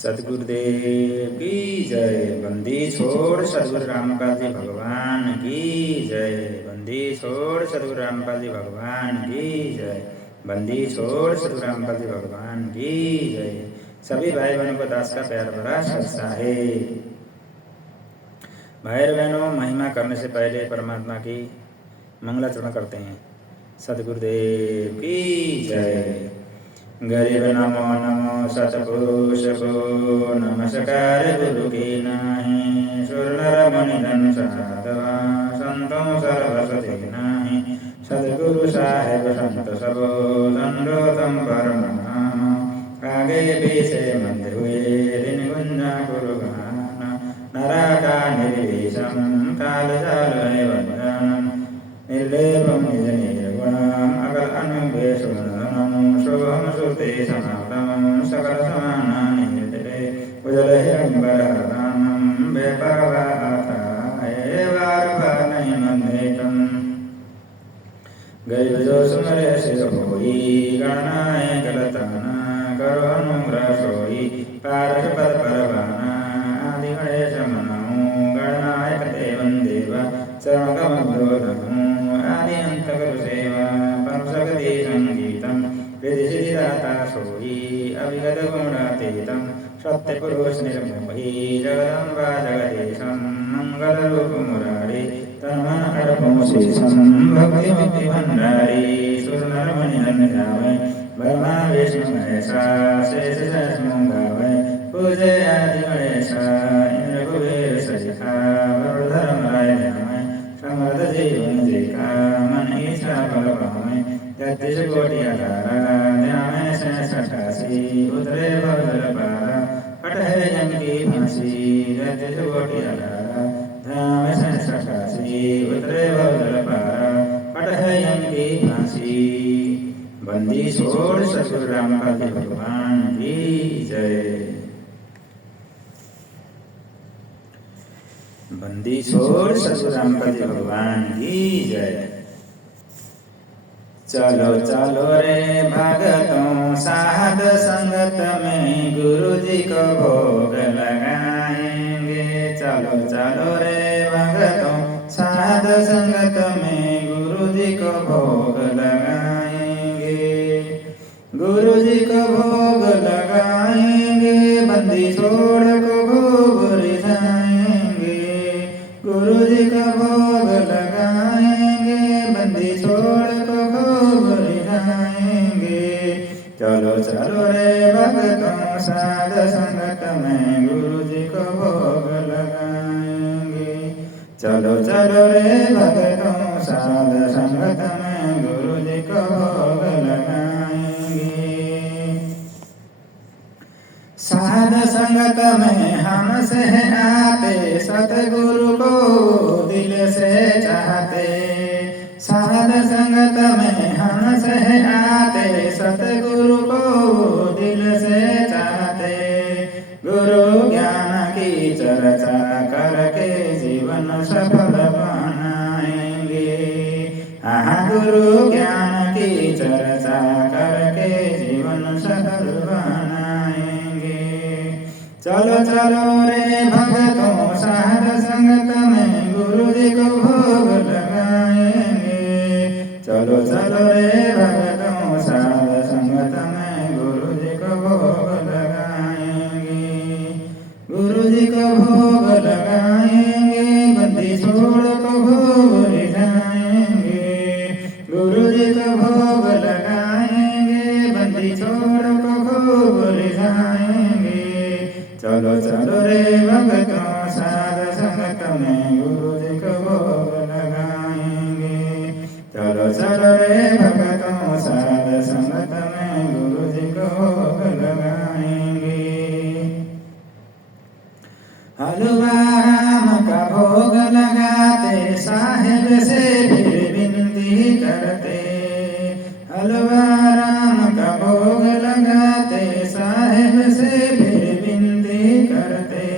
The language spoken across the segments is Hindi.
सतगुरुदेव की जय। बंदी छोड़ सतगुरु रामपाल जी भगवान की जय। बंदी छोड़ सतगुरु रामपाल जी भगवान की जय। बंदी छोड़ सतगुरु रामपाल जी भगवान की जय। सभी भाई बहनों को दास का प्यार भरा सरसा है। भाई बहनों, महिमा करने से पहले परमात्मा की मंगलाचरण करते हैं। सतगुरुदेव की जय। गरीब नमो नमो सतपुरुष को नमस्कार गुरु की नाही। सुर नर मुनि जन साधवा संतों सर्वसति नाही। सतगुरु साहेब संत सबो दंडोतम परम नाम। आगे पीछे मंद हुए दिन गुंजा गुरु गाना। नराका निर्विषम काल जाल वंदनम। निर्लेपम निज निर्गुणम अकल अनुवेशुनम। शुभम श्रुते समागमं सकल समानानि निधरे। उजल हिरंबर हरदानम बेपरवाताय वार नहीं मंदेतम। गरीब जो सुमरे सिर होई गणनाए गलताना। करो अनुग्रह सोई पारस पद परवाना। आदि गणेश मनाऊं गणनायक देवं देवा। सर्वगमद्रोधमूं आदि अंत करु सेवा। परम सकति संगीतम विधि सिद्धिदाता सोई अविगत गुणातीतम। सत्य पुरुष निर्मोही जगदम्बा जगदीशम। मंगल रूप मुरारी तन्मन अर्पण शेषम। भक्ति मुक्ति भंडारी सुर नर मुनि जन जावै। ब्रह्मा विष्णु महेशा शेष सहस्र गावै। पूजे आदि गणेशा इंद्र कुबेर सहिता। वरुण राय ध्यावै समर्थ जीवन जिका। मन ईशा फल पावै 33 कोटि अठारा। ध्यावै सहस्र 88 उतरे भवजल पारा। हटै जम की फांसी 33 कोटि अठारा। ध्यावै सहस्र 88 उतरे भवजल पारा। हटै जम की फांसी। बंदी छोड़ सतगुरु रामपाल जी भगवान की जय। बंदी छोड़ सतगुरु रामपाल जी भगवान की जय। चलो चलो रे भगतों साध संगत में गुरु जी को भोग लगाएंगे। चलो चलो रे भगतों साध संगत में गुरु जी को भोग लगाएंगे। गुरु जी को भोग लगाएंगे। बंदी छोड़ को भोग रिझाएंगे। गुरु जी का भोग लगाएंगे। बंदी छोड़ को भोग रिझाएंगे। चलो चलो रे भगतों साध संगत में गुरु जी को भोग लगाएंगे। चलो चलो रे भगतों साध संगत में गुरु जी को भोग लगाएंगे। साध संगत में हमसे आते सतगुरु को दिल से चाहते। साध संगत में हमसे आते सतगुरु को दिल से चाहते। गुरु ज्ञान की चर्चा करके जीवन सफल बनाएंगे। गुरु ज्ञान की चर्चा करके जीवन सफल बनाएंगे। चलो चलो रे भगतों साध संगत में गुरु जी को भोग लगाएंगे। चलो चलो रे भगतों साध संगत में गुरु जी को भोग लगाएंगे। गुरु जी को भोग लगाएंगे। बंदी छोड़ को भोग रिझाएंगे। गुरु जी को भोग लगाएंगे। बंदी छोड़ को भोग रिझाएंगे। चलो चलो रे भगतों साध संगत में गुरु जी को भोग लगाएंगे। चलो चलो रे भगतों साध संगत में गुरु जी को भोग लगाएंगे। हलवा राम का भोग लगाते साहेब से फिर विनती करते। हलवा राम का भोग लगाते साहेब से फिर विनती करते।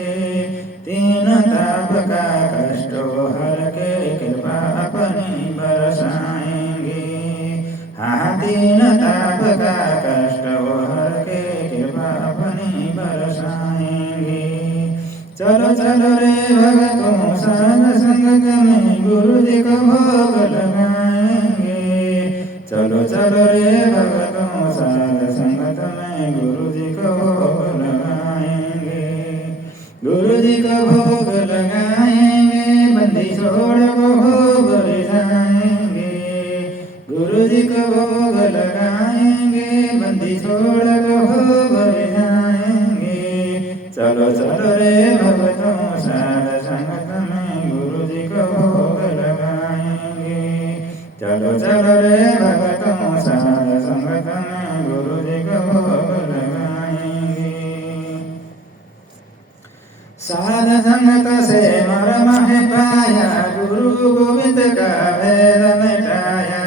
चलो चलो रे भगतों साध संगत में गुरु जी को भोग लगाएंगे। चलो चलो रे भगतों साध संगत में गुरु जी को भोग लगाएंगे। गुरु जी को भोग लगाएंगे, बंदी छोड़ को भोग ले जाएंगे। गुरु जी को भोग लगाएंगे, बंदी छोड़ को भोग ले जाएंगे। चलो चलो रे भगतों साध संगत में गुरु जी को भोग लगाएंगे। चलो चलो रे भगतों साध संगत में गुरु जी को भोग लगाएंगे। साध संगत से मरम है पाया, गुरु गोविंद का भेद मिटाया।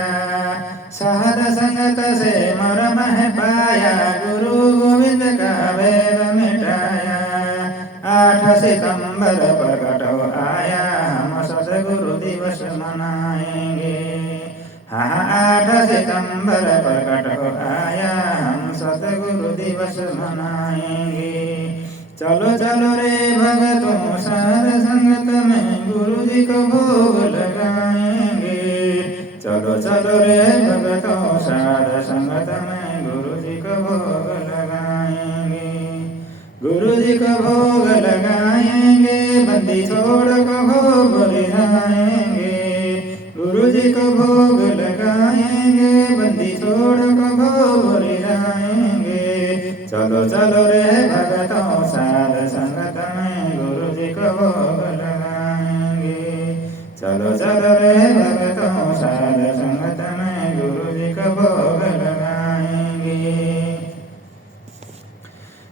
साध संगत से मरम है पाया, गुरु गोविंद का भेद मिटाया। 8 सितंबर प्रकट हो आया, हम सतगुरु दिवस मनाएंगे। हाँ 8 सितंबर प्रकट हो आया, हम सतगुरु दिवस मनाएंगे। चलो चलो रे भगतों साध संगत में गुरु जी को भोग लगाएंगे। चलो चलो रे भगतों साध संगत में गुरु जी को भोग लगाएंगे। गुरु जी को भोग लगाएंगे, बंदी छोड़ को भोग ले जाएंगे। गुरु जी को भोग लगाएंगे, बंदी छोड़ को भोग ले जाएंगे। चलो चलो रे भगतों साध संगत में गुरु जी को भोग लगाएंगे। चलो चलो रे भगतों साध संगत में गुरु जी को भोग लगाएंगे।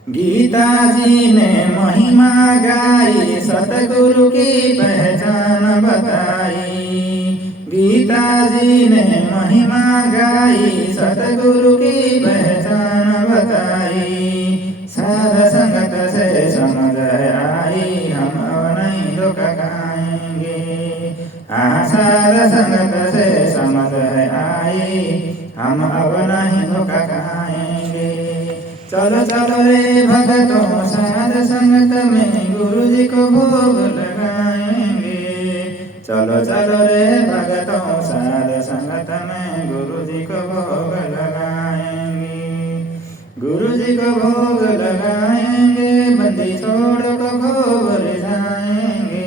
गीता जी ने महिमा गाई, सतगुरु की पहचान बताई। गीता जी ने महिमा गाई, सतगुरु की पहचान बताई। साध संगत से समझ आई, हम अब नहीं दुख गाएंगे। साध संगत से समझ आई, हम अब नहीं दुख गाएंगे। चलो चलो रे भगतों साध संगत में गुरु जी को भोग लगाएंगे। चलो चलो रे भगतों साध संगत में गुरु जी को भोग लगाएंगे। गुरु जी को भोग लगाएंगे, बंदी छोड़ को भोग ले जाएंगे।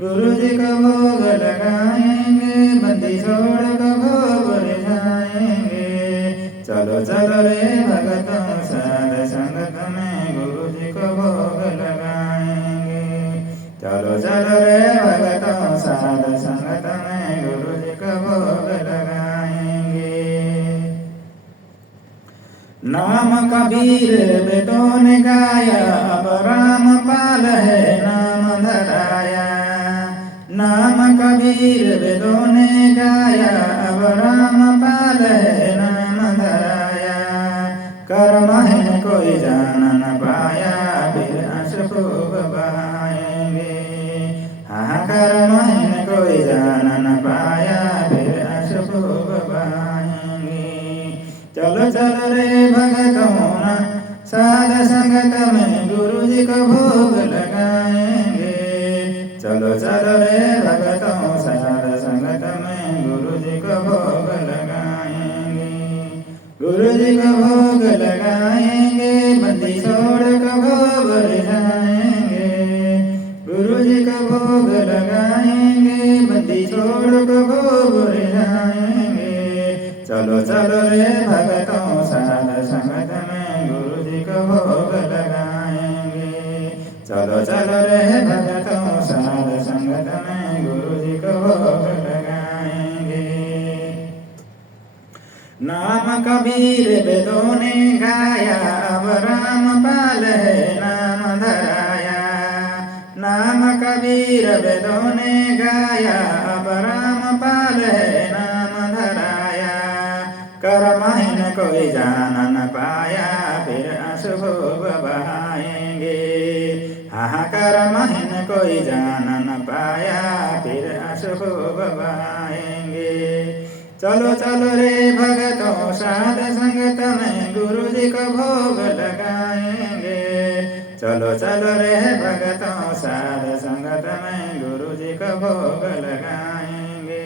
गुरु जी को भोग लगाएंगे, बंदी छोड़ को भोग ले जाएंगे। चलो चलो रे भगतों साध संगत में गुरु जी को भोग लगाएंगे। चलो चलो रे भगतों साध संगत में गुरु जी को भोग लगाएंगे। नाम कबीर बेटों ने गाया, अब रामपाल है नाम धराया। नाम कबीर बेटों ने गाया, अब रामपाल है नाम धराया। कर्म है कोई जान न पाया, फिर अश्रु खूब बहाएंगे। हाँ कर्म है कोई जान न पाया, फिर अश्रु खूब बहाएंगे। चलो चलो रे भगतों साध संगत में गुरु जी को भोग लगाएंगे। चलो चलो रे भगतों साध संगत में गुरु जी को भोग लगाएंगे। गुरु जी को भोग लगाएंगे, बंदी छोड़ को भोग ले जाएंगे। गुरु जी को भोग लगाएंगे, बंदी छोड़ को भोग ले जाएंगे। चलो चलो रे भगतों साध संगत में गुरु जी को भोग लगाएंगे। चलो चलो रे भगतों साध संगत में गुरु जी को भोग लगाएंगे। नाम कबीर वेदों ने गाया, अब रामपाल है नाम धराया। नाम कबीर वेदों ने गाया, अब रामपाल है नाम धराया। कर्महीन कोई जान न पाया, फिर अशुभ बहाएंगे। हाँ कर्महीन कोई जान न पाया, फिर अशुभ बहाएंगे। चलो चलो रे भगतों साध संगत में गुरु जी को भोग लगाएंगे। चलो चलो रे भगतों साध संगत में गुरु जी को भोग लगाएंगे,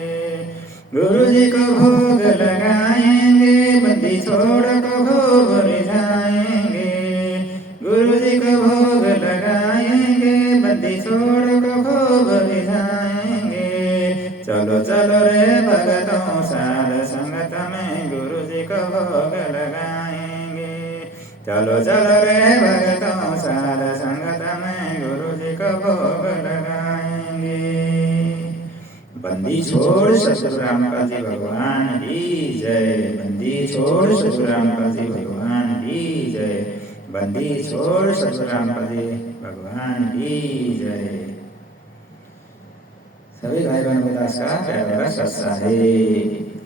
गुरु जी को भोग लगाएंगे, बंदी छोड़ को भोग रिझाएंगे, गुरु जी को भोग लगाएंगे, बंदी छोड़ को भोग रिझाएंगे। चलो चलो रे भगतों साध संगत में गुरु जी को भोग लगाएंगे, चलो चलो रे भगतों साध संगत में गुरु जी को भोग लगाएंगे। बंदी छोड़ सतराम का जी भगवान की जय, बंदी छोड़ सतराम का जी भगवान की जय, बंदी छोड़ सतराम का जी भगवान की जय। सभी भाई बहनों का प्यार भरा सत्संग है।